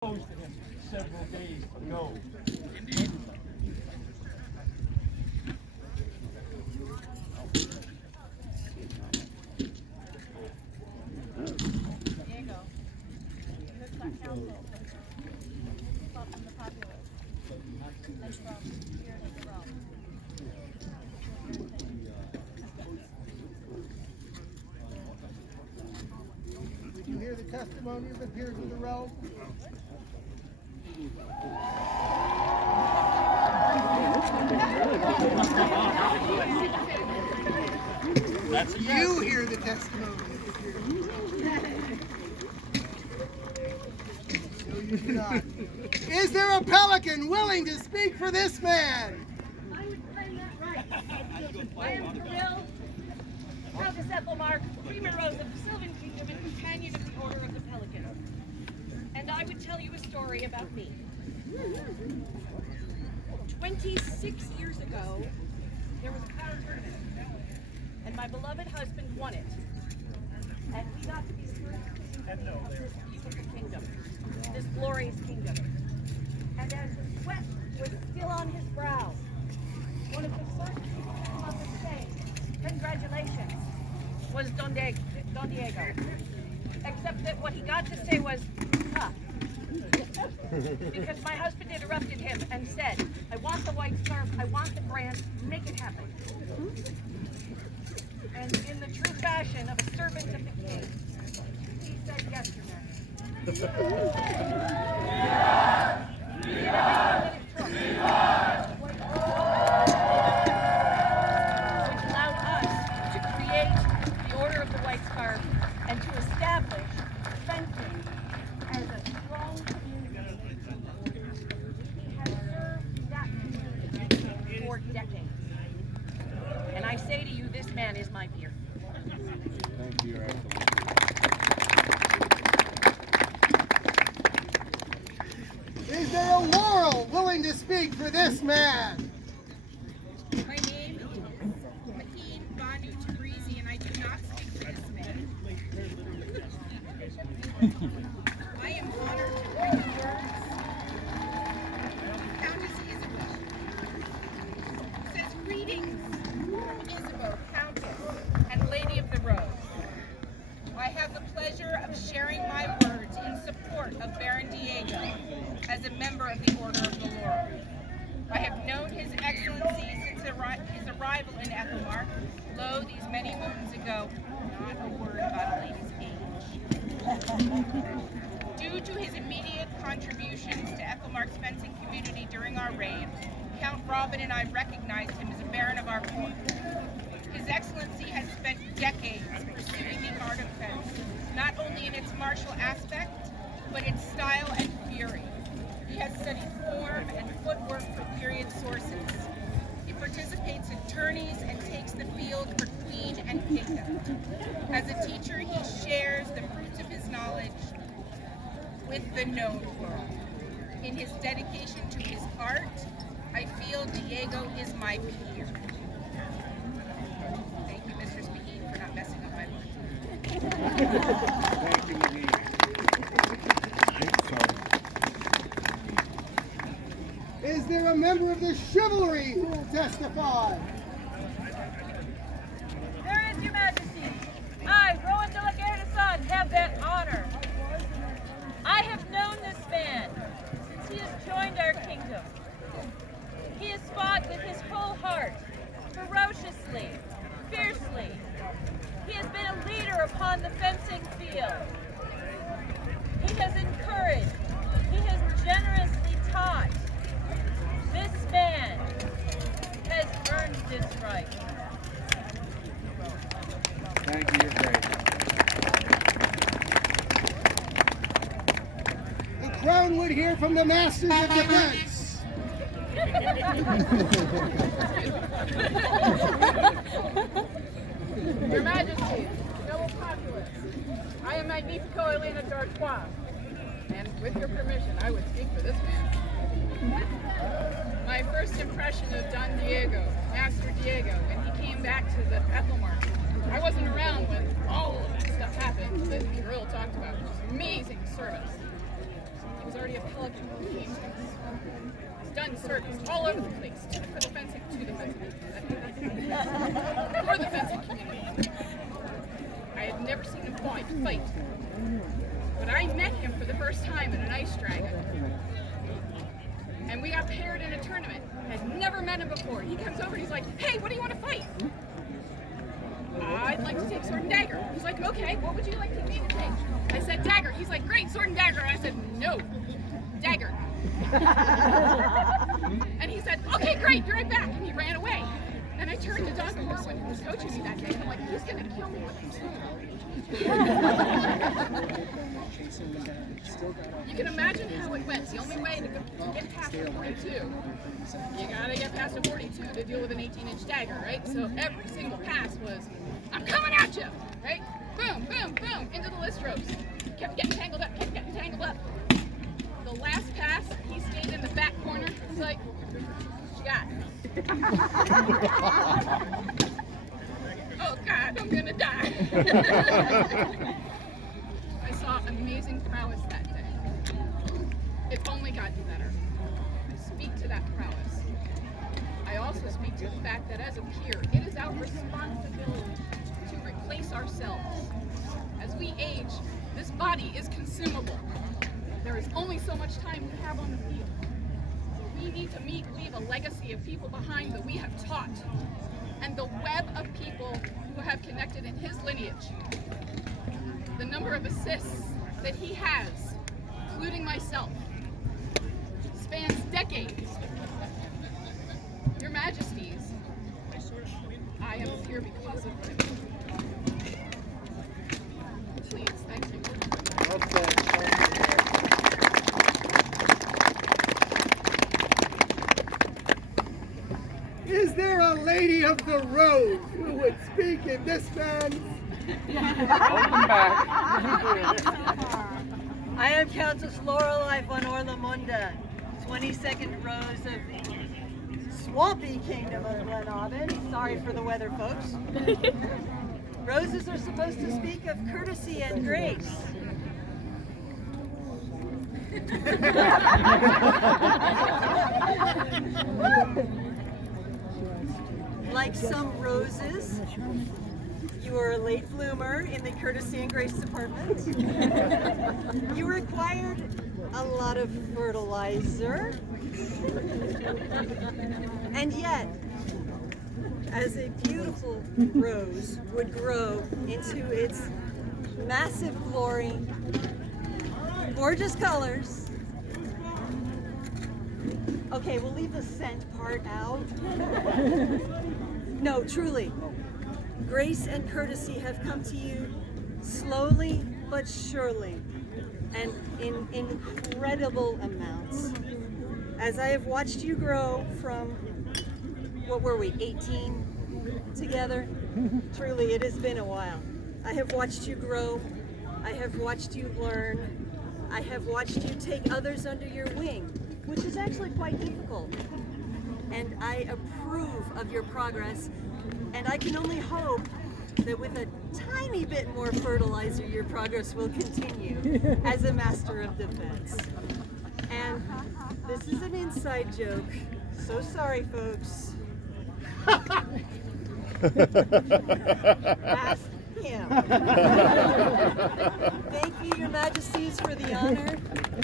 proposed to him several days ago. Diego, this is our council. From the populace. And from here in the realm. Did you hear the testimony of the peers of the realm? You hear the testimony of the peers of the realm. No, you do not. Is there a pelican willing to speak for this man? I would claim that right. I am Kirill, Countess Ethelmark, Primrose of the Sylvan Kingdom and companion of the Order of the Pelican. And I would tell you a story about me. 26 years ago, there was a power tournament, and my beloved husband won it. And we got to be served of this beautiful kingdom, this glorious kingdom. And as the sweat was still on his brow, one of the first people to come up and say, "Congratulations," was Don Diego. Except that what he got to say was, "Huh." Because my husband interrupted him and said, "I want the white scarf, I want the grant, make it happen." And in the true fashion of a servant of the king, he said yes, Your Majesty. Which allowed us to create the Order of the White Scarf and to establish fencing as a strong community. He has served that community for decades. And I say to you, this man is my peer. Thank you, Your Excellency. Is there a laurel willing to speak for this man? My name is Maheen Banu Tabrizi, and I do not speak for this man. I am honored to bring the words of Countess Isabel. It says, "Greetings, Isabel, Countess and Lady of the Rose. I have the pleasure of sharing my words in support of Baron Diego as a member of the Order of the Laurel. I have known His Excellency since his arrival in Ethelmark, lo, these many moons ago, not a word about a lady's age. Due to his immediate contributions to Ethelmark's fencing community during our reign, Count Robin and I recognized him as a baron of our community. His Excellency has spent decades pursuing the art of fence, not only in its martial aspect, but its style and fury. He has studied form and footwork from period sources. He participates in tourneys and takes the field for queen and kingdom. As a teacher, he shares the fruits of his knowledge with the known world. In his dedication to his art, I feel Diego is my peer." Thank you, Mistress Maheen, for not messing up my words. Thank you, Maheen. Is there a member of the chivalry who will testify? There is, Your Majesty. I, Rowan de la Guerre have that honor. I have known this man since he has joined our kingdom. He has fought with his whole heart, ferociously, fiercely. He has been a leader upon the fencing field. He has encouraged. He has generously taught. This man has earned this right. Thank you, Your Grace. The crown would hear from the masters of defense. Your Majesty, noble populace, I am Magnifico Elena d'Artois, and with your permission, I would speak for this man. My first impression of Don Diego, Master Diego, when he came back to the Ethelmark, I wasn't around when all of that stuff happened that Kirill talked about. It was amazing service. He was already a selection team has done service all over the place for the Pennsic, to the Pennsic, for the Pennsic community. I had never seen him fight, but I met him for the first time in an ice dragon. And we got paired in a tournament. I'd never met him before. He comes over and he's like, "Hey, what do you want to fight?" "I'd like to take sword and dagger." He's like, "Okay, what would you like me to take?" I said, "Dagger." He's like, "Great, sword and dagger." I said, "No, dagger." And he said, "Okay, great, be right back." And he ran away. And I turned to Don Corwin, who was coaching me that day, and I'm like, he's going to kill me with his You can imagine how it went. The only way to get past a 42, you gotta get past a 42 to deal with an 18-inch dagger, right? So every single pass was, "I'm coming at you," right? Boom, boom, boom, into the list ropes. Kept getting tangled up, kept getting tangled up. The last pass, he stayed in the back corner. He's like, "What you got?" Oh God, I'm gonna die. I saw amazing prowess that day. It's only gotten better. I speak to that prowess. I also speak to the fact that as a peer, it is our responsibility to replace ourselves. As we age, this body is consumable. There is only so much time we have on the field. So we need to leave a legacy of people behind that we have taught, and the web of people who have connected in his lineage. The number of assists that he has, including myself, spans decades. Your Majesties, I am here because of him. Please, thank you. Is there a lady of the road who would speak in this man's? Welcome back. I am Countess Lorelei von Orlamunda, 22nd Rose of the swampy kingdom of Glenauden. Sorry for the weather, folks. Roses are supposed to speak of courtesy and grace. Like some roses, you are a late bloomer in the courtesy and grace department. You required a lot of fertilizer. And yet, as a beautiful rose would grow into its massive glory, gorgeous colors. Okay, we'll leave the scent part out. No, truly. Grace and courtesy have come to you slowly but surely and in incredible amounts. As I have watched you grow from, what were we, 18 together? Truly, it has been a while. I have watched you grow. I have watched you learn. I have watched you take others under your wing, which is actually quite difficult. And I approve of your progress, and I can only hope that with a tiny bit more fertilizer, your progress will continue as a master of defense. And this is an inside joke, so sorry, folks. Ask him. Thank you, Your Majesties, for the honor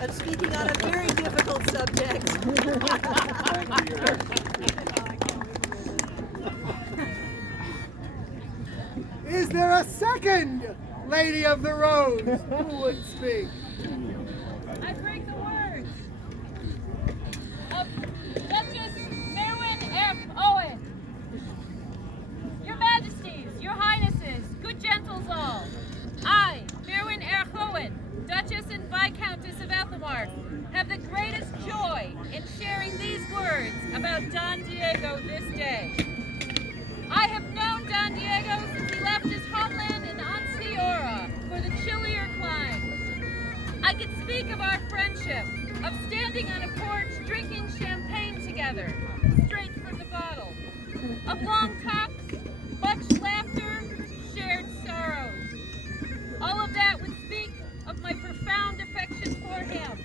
of speaking on a very difficult subject. Is there a second lady of the road who would speak? I break the words of Duchess Merwin F. Owen. Your Majesties, Your Highnesses, good gentles all, I, Merwin F. Owen, Duchess and Viscountess of Ethelmark, have the greatest joy in sharing these words about Don Diego this day. I have known Don Diego since he left his homeland in Ansiora for the chillier climes. I could speak of our friendship, of standing on a porch drinking champagne together, straight from the bottle, of long talks, much laughter, shared sorrows. All of that would speak of my profound affection for him.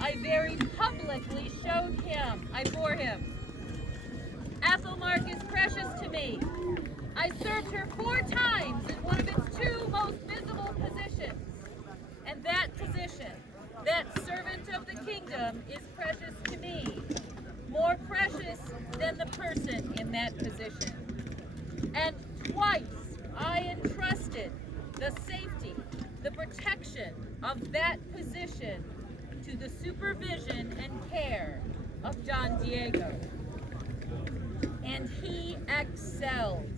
I very publicly showed him. I bore him. Athelmark is precious to me. I served her 4 times in one of its 2 most visible positions. And that position, that servant of the kingdom, is precious to me. More precious than the person in that position. And twice I entrusted the safety, the protection of that position to the supervision and care of Don Diego. And he excelled.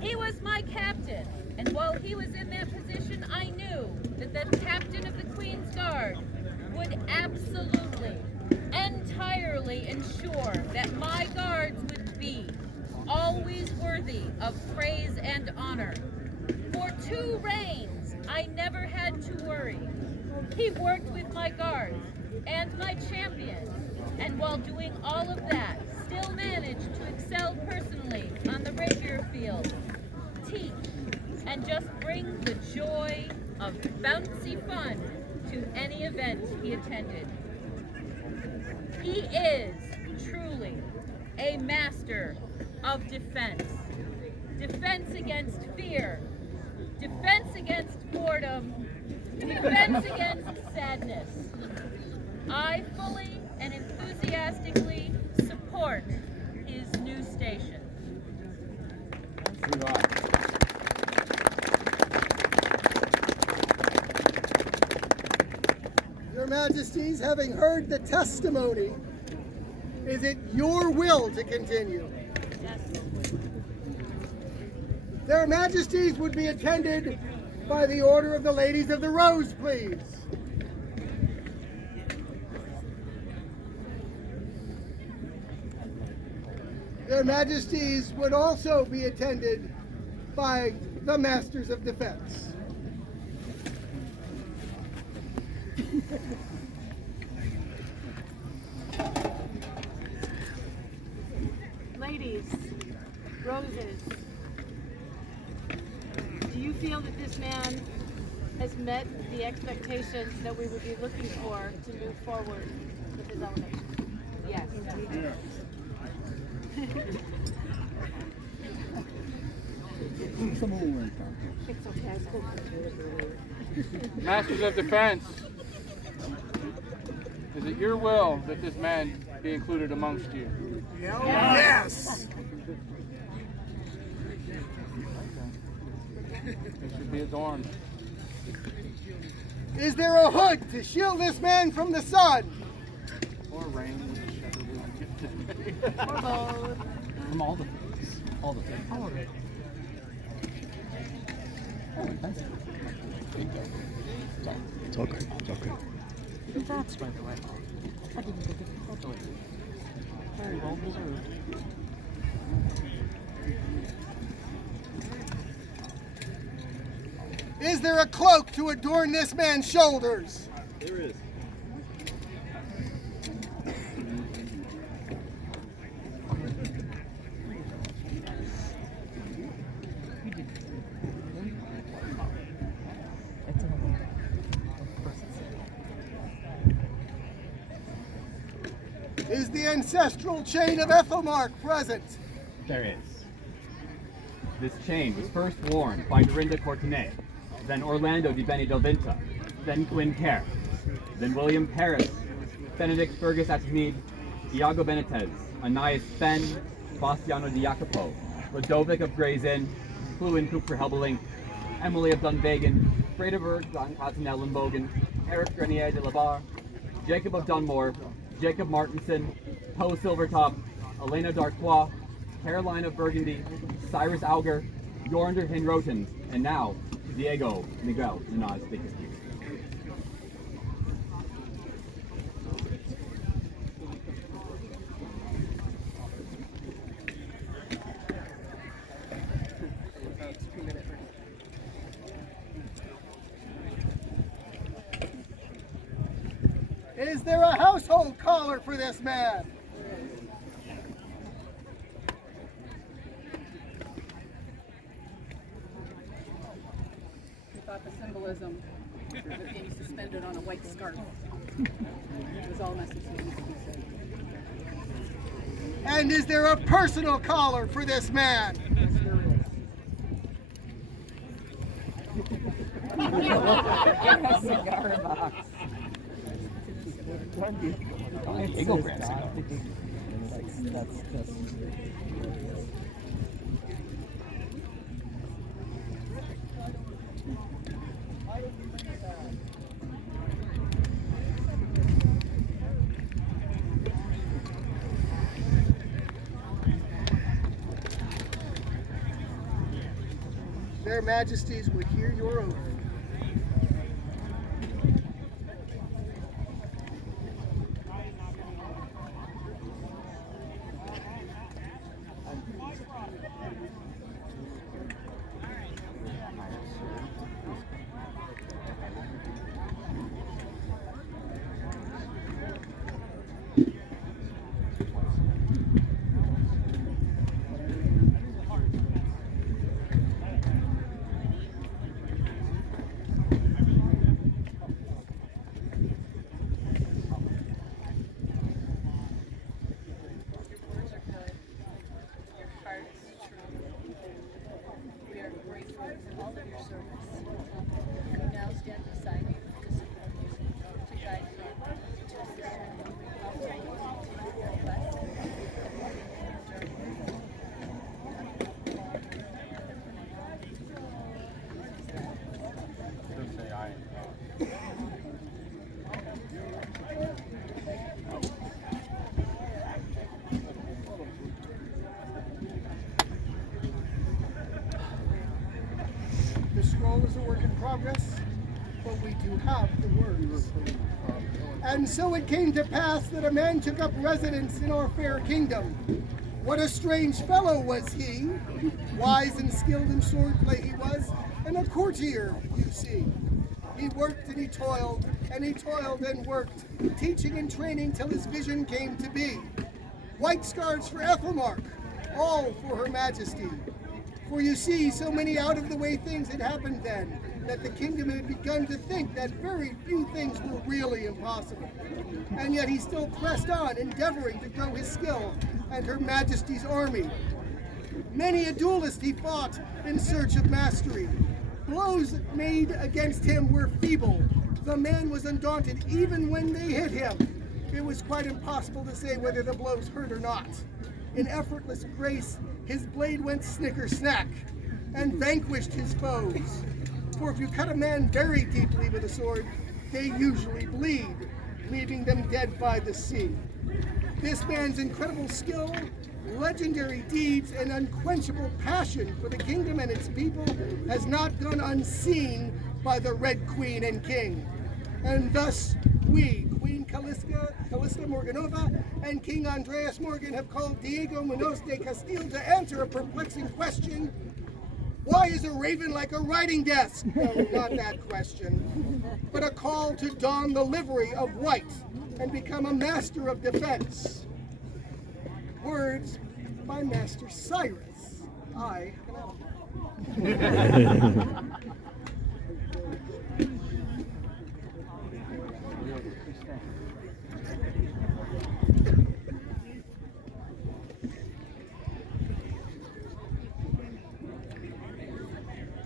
He was my captain, and while he was in that position, I knew that the captain of the Queen's Guard would absolutely, entirely ensure that my guards would be always worthy of praise and honor. For 2 reigns, I never had to worry. He worked with my guards and my champion, and while doing all of that, still managed to excel personally on the rapier field, teach, and just bring the joy of bouncy fun to any event he attended. He is truly a master of defense. Defense against fear, defense against boredom, defense against sadness. I fully and enthusiastically support his new station. Your Majesties, having heard the testimony, is it your will to continue? Yes. Their Majesties would be attended by the Order of the Ladies of the Rose, please. Their Majesties would also be attended by the Masters of Defense. Ladies, roses, do you feel that this man has met the expectations that we would be looking for to move forward with his elevation? Yes. It's okay, I spoke to you earlier. Masters of Defense, is it your will that this man be included amongst you? Yes! It should be adorned. Is there a hood to shield this man from the sun? Or rain, whichever we get today. Or both. From all the things. All the things. All of it. Oh, Pennsic. It's okay. It's okay. Congrats, by the way. I didn't think it. Congratulations. Very well deserved. Is there a cloak to adorn this man's shoulders? There is. Is the ancestral chain of Ethelmark present? There is. This chain was first worn by Dorinda Courtenay, then Orlando di Benidelvinta, then Gwyn Kerr, then William Paris, Benedict Fergus Atmede, Iago Benitez, Anais Ben, Bastiano di Jacopo, Ludovic of Gray's Inn, Clwyn Cooper Helbeling, Emily of Dunvegan, Fredeberg van Katzenellenbogen, Eric Grenier de la Barre, Jacob of Dunmore, Jacob Martinson, Poe Silvertop, Elena d'Artois, Caroline of Burgundy, Cyrus Auger, Jornder Hinroten, and now Diego Miguel Nunez de Castillo. Is there a household collar for this man? We thought the symbolism was being suspended on a white scarf. And is there a personal collar for this man? Cigar box. Eagle brand cigar. That's just. Their Majesties would hear your oath. The scroll is a work in progress, but we do have the words. And so it came to pass that a man took up residence in our fair kingdom. What a strange fellow was he! Wise and skilled in swordplay he was, and a courtier, you see. He worked and he toiled and worked, teaching and training till his vision came to be. White scarves for Ethelmark, all for her majesty. For you see, so many out-of-the-way things had happened then, that the kingdom had begun to think that very few things were really impossible. And yet he still pressed on, endeavoring to grow his skill and her majesty's army. Many a duelist he fought in search of mastery. Blows made against him were feeble. The man was undaunted even when they hit him. It was quite impossible to say whether the blows hurt or not. In effortless grace, his blade went snicker-snack and vanquished his foes. For if you cut a man very deeply with a sword, they usually bleed, leaving them dead by the sea. This man's incredible skill, legendary deeds, and unquenchable passion for the kingdom and its people has not gone unseen by the Red Queen and King. And thus we, Queen Callista Morganova and King Andreas Morgan, have called Diego Munoz de Castile to answer a perplexing question. Why is a raven like a writing desk? No, not that question, but a call to don the livery of white and become a master of defense. Words by Master Cyrus. I have an alibi.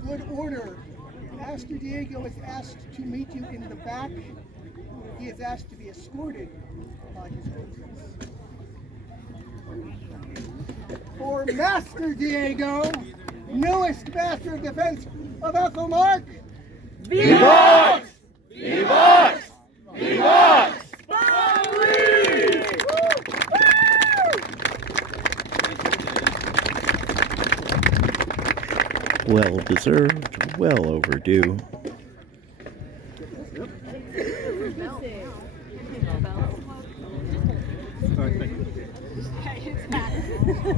Good order. Master Diego is asked to meet you in the back. He is asked to be escorted by his horses. For Master Diego, newest Master of Defense of Ethelmark, Vivas! Vivas! Vivas! Well deserved, well overdue. It's